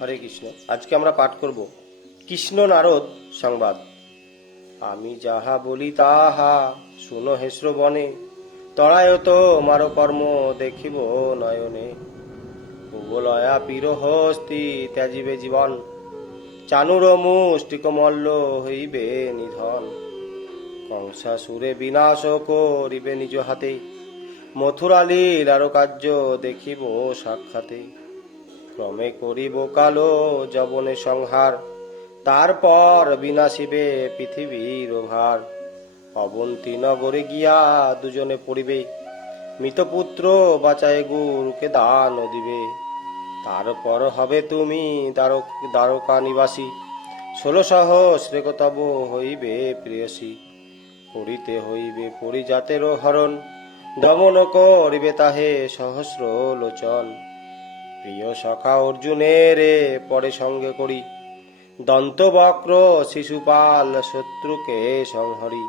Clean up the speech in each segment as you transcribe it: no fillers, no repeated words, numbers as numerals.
হরে কৃষ্ণ। আজকে আমরা পাঠ করব কৃষ্ণ নারদ সংবাদ। আমি যাহা বলি তাহা শুনো হে শ্রবণে, তরায় তো মারো কর্ম দেখিব নয়নে। কুবলয়া পীর হস্তি ত্যাজিবে জীবন, চানুর মুষ্টিক মল্ল হইবে নিধন। কংসাসুরে বিনাশ করিবে নিজ হাতে, মথুরা লীলার কার্য দেখিব সাক্ষাতে। ক্রমে করিব কালো যবনে সংহার, তারপর বিনাশিবে পৃথিবীর ভার। অবন্তী নগরে গিয়া দুজনে পড়িবে, মৃতপুত্র বাঁচায় গুরুকে দান দিবে। তারপর হবে তুমি দ্বারকা নিবাসী, 16 সহস্রে তব হইবে প্রেয়সী। করিতে হইবে পরিজাতের হরণ, দমন করিবে তাহে সহস্র লোচন। প্রিয় সখা অর্জুনের পরে সঙ্গে করি, দন্তবক্র শিশুপাল শত্রুকে সংহরি।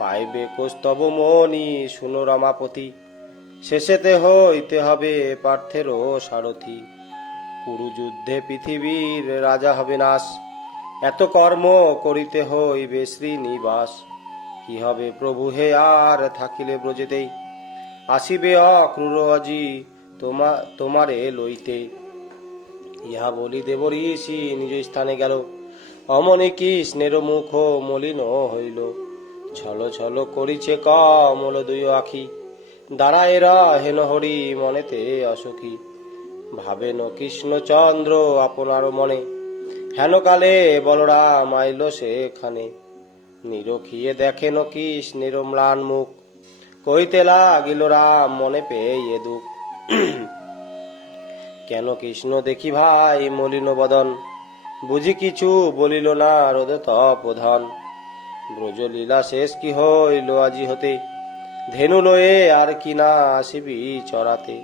পাইবে কৌস্তব মণি শুনো রমাপতি, শেষেতে হইতে হবে পার্থেরও সারথি। কুরুযুদ্ধে পৃথিবীর রাজা হবে নাশ, এত কর্ম করিতে হইবে শ্রীনিবাস। কি হবে প্রভু হে আর থাকিলে ব্রজেতেই, আসিবে অক্রূর আজি তোমারে লইতে। ইহা বলি দেব ঋষি নিজ স্থানে গেল, অমনি কৃষ্ণের মুখ মলিন হইল। ছল ছল করিছে কমল দুই আখি, দাঁড়ায় হেন হরি মনেতে অসুখী। ভাবেন কৃষ্ণচন্দ্র আপনার মনে, হেন কালে বলরাম আইল সেখানে। নিরখিয়ে দেখেন কৃষ্ণের ম্লান মুখ, কইতে লাগিল রাম মনে পেয়ে দুঃখ। কেন কৃষ্ণ দেখি ভাই মলিন বদন, বুঝি কিছু বলিল না রোদ তপোধন। ব্রজলীলা শেষ কি হইল আজি হতে, ধেনু লয়ে আর কি না আসিবি চরাতে।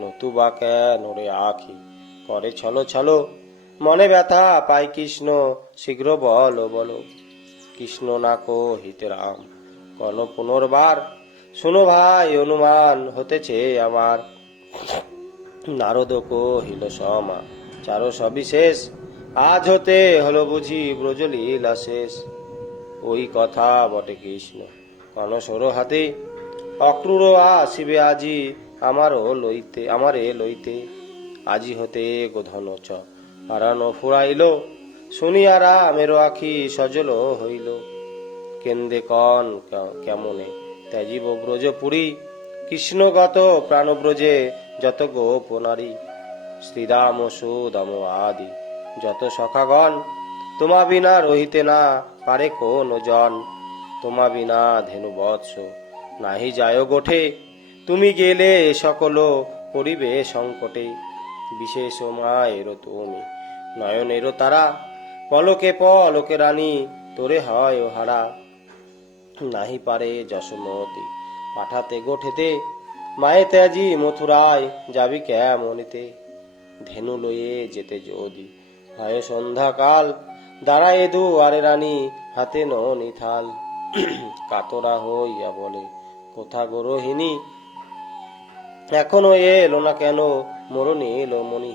নতুবা কেন রে আখি করে ছলো ছলো, মনে ব্যথা পাই কৃষ্ণ শীঘ্র বলো বলো। কৃষ্ণ না কহিতে রাম কন পুনর্বার, শুনো ভাই অনুমান হতেছে আমার। নারদ কহিল সমা চারো সবিশেষ, আজ হতে হলো বুঝি ব্রজলীলা শেষ। ওই কথা বটে কৃষ্ণ কনসর হাতে, অক্রূর আসিবে আজি আমারে লইতে। আজি হতে গোধন চ হারানো ফুরাইল, শুনিয়া রামের আখি সজল হইল। কেন্দে কন কেমনে ত্যাজিব ব্রজপুরী, কৃষ্ণগত প্রাণব্রজে যত গোপনারী। শ্রীরাম সুদাম আদি যত সখাগণ, তোমা বিনা রহিতে না পারে কোন জন। তোমা বিনা ধেনু বৎস নাহি যায় গোঠে, তুমি গেলে সকল পরিবে সংকটে। বিশেষ মায়ের তুমি নয়নের তারা, পলকে পলকে রানী তোরে হয় হারা। নাহি পারে যশোমতি পাঠাতে গোঠেতে, মায়ে ত্যাজি মথুরায় যাবি কেমনিতে। ধেনু লয়ে যেতে যদি হয় সন্ধ্যাকাল, দাঁড়ায় দুয়ারে রানী হাতে ননি থাল। কাতরা হইয়া বলে কোথা গরহিনী, এখনো এলো না কেন মোর নীলমণি।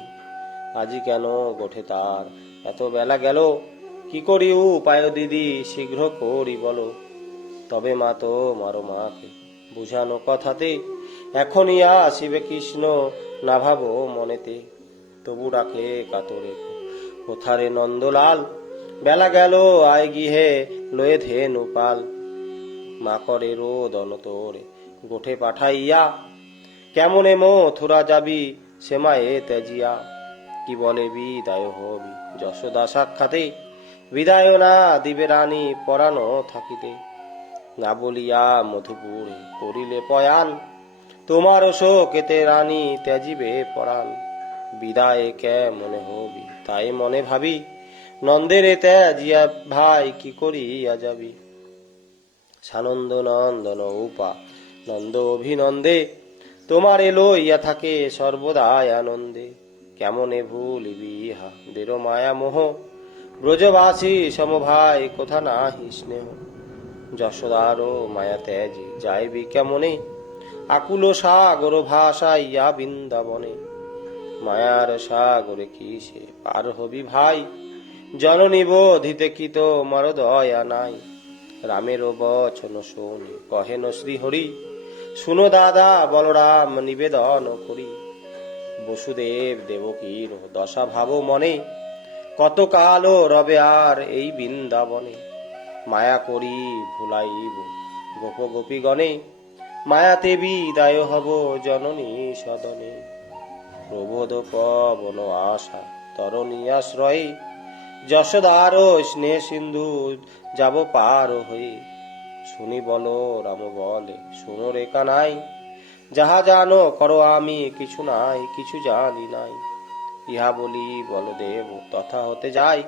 আজি কেন গোঠে তার এত বেলা গেল, কি করি উপায় দিদি শীঘ্র করি বলো। তবে মা তো মারো মাকে বুঝানো কথাতে, এখনই আসিবে কৃষ্ণ না ভাবো মনেতে। তবু ডাকে কাতরে কোথারে নন্দলাল, বেলা গেল আয় গিহে লয়ে ধেনু পাল। মা করে রোদন তোরে গোঠে পাঠাইয়া, কেমনে মথুরা যাবি সে মায়ে ত্যাজিয়া। কি বলে বিদায় হবি যশোদা সাক্ষাতে, বিদায় না দিবে রানী পরানো থাকিতে। না বলিয়া মধুপুরে করিলে পয়ান, তোমার শোকেতে রানী ত্যাজিবে পরাণ। বিদায় কেমনে হবি তাই মনে ভাবি, নন্দের ত্যাজিয়া ভাই কি করিয়া যাবি। সানন্দ নন্দন উপা নন্দ অভিনন্দে, তোমারে লইয়া থাকে সর্বদাই আনন্দে। কেমনে ভুলিবি ইহা দের মায়া মোহ, ব্রজবাসী সমভাই কোথা নাহি স্নেহ। যশোদারও মায়া ত্যাজি যাইবি কেমনে, আকুল সাগর ভাসাইয়া বৃন্দাবনে। মায়ার সাগরে কি সে পার হবি ভাই, জননী বোধিতে কি তো মর দয়া নাই। রামের বচন শোনে কহেন শ্রীহরি, শুনো দাদা বলরাম নিবেদন করি। বসুদেব দেবকীর দশা ভাবো মনে, কত কাল রবে আর এই বৃন্দাবনে। মায়া করি ভুলাইব গোপ গোপীগণে, মায়াতে বিদায় হব জননী সদনে। প্রবোধ পবন আশা তরণী আশ্রয়ে, যশোদার স্নেহ সিন্ধু যাব পার হয়ে। শুনি বলো রাম বলে শুনো রে কানাই, যাহা জানো করো আমি কিছু নাই কিছু জানি নাই। ইহা বলি বলদেব তথা হতে যাই,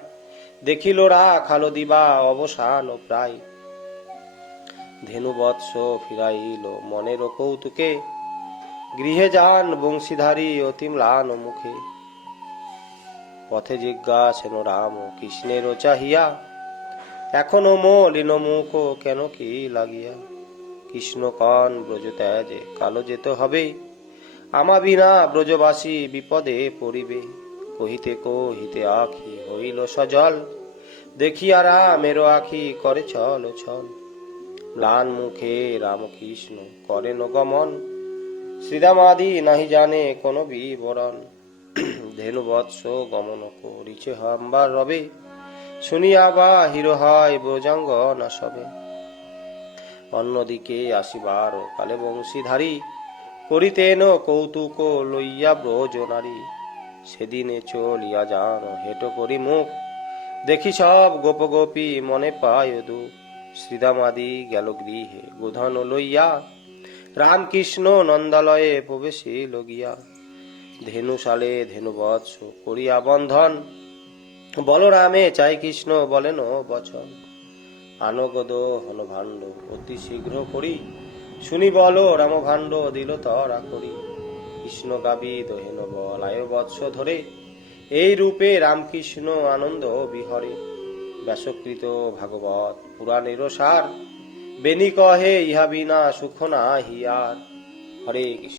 দেখিল রাখালো দিবা অবসান প্রায়। ধেনু বৎস ফিরাইল মনের কৌতুকে, গৃহে যান বংশীধারী অতি ম্লান মুখে। পথে জিজ্ঞাসেন রাম কৃষ্ণের চাহিয়া, এখনো মলিন মুখ কেন কি লাগিয়া। কৃষ্ণ কন ব্রজ ত্যাজে কালো যেতে হবে, আমা বিনা ব্রজবাসী বিপদে পড়িবে। কহিতে কহিতে আখি হইল সজল, দেখিয়া রামের আখি করে ছল ছল। ম্লান মুখে রামকৃষ্ণ করেন গমন, শ্রীরামাদি নাহি জানে কোন বিবরণ। ধেনু বৎস গমন করিছে হাম্বার রবে, শুনিয়া বাহির হয় ব্রজাঙ্গনা সবে। অন্যদিকে আসিবার কালে বংশীধারী, করিতেন কৌতুক লইয়া ব্রজ নারী। সেদিনে চলিয়া যান হেট করি মুখ, দেখি সব গোপ গোপী মনে পায় দুঃখ। শ্রীরামাদি গেল গৃহে গোধন লইয়া, রামকৃষ্ণ নন্দালয়ে প্রবেশিল গিয়া। ধেনুশালে ধেনু বৎস করিয়া বন্ধন, বলরামে চাই কৃষ্ণ বলেন বচন। আনগদ হন ভাণ্ড অতি শীঘ্র করি, শুনি বল রাম ভাণ্ড দিল তরা করি। কৃষ্ণ গাবি দহেন বলায় বৎস ধরে, এই রূপে রামকৃষ্ণ আনন্দ বিহরে। ব্যাসকৃত ভাগবত পুরাণের সার, বেনি কহে ইহা বিনা সুখ নাহি আর। হরে কৃষ্ণ।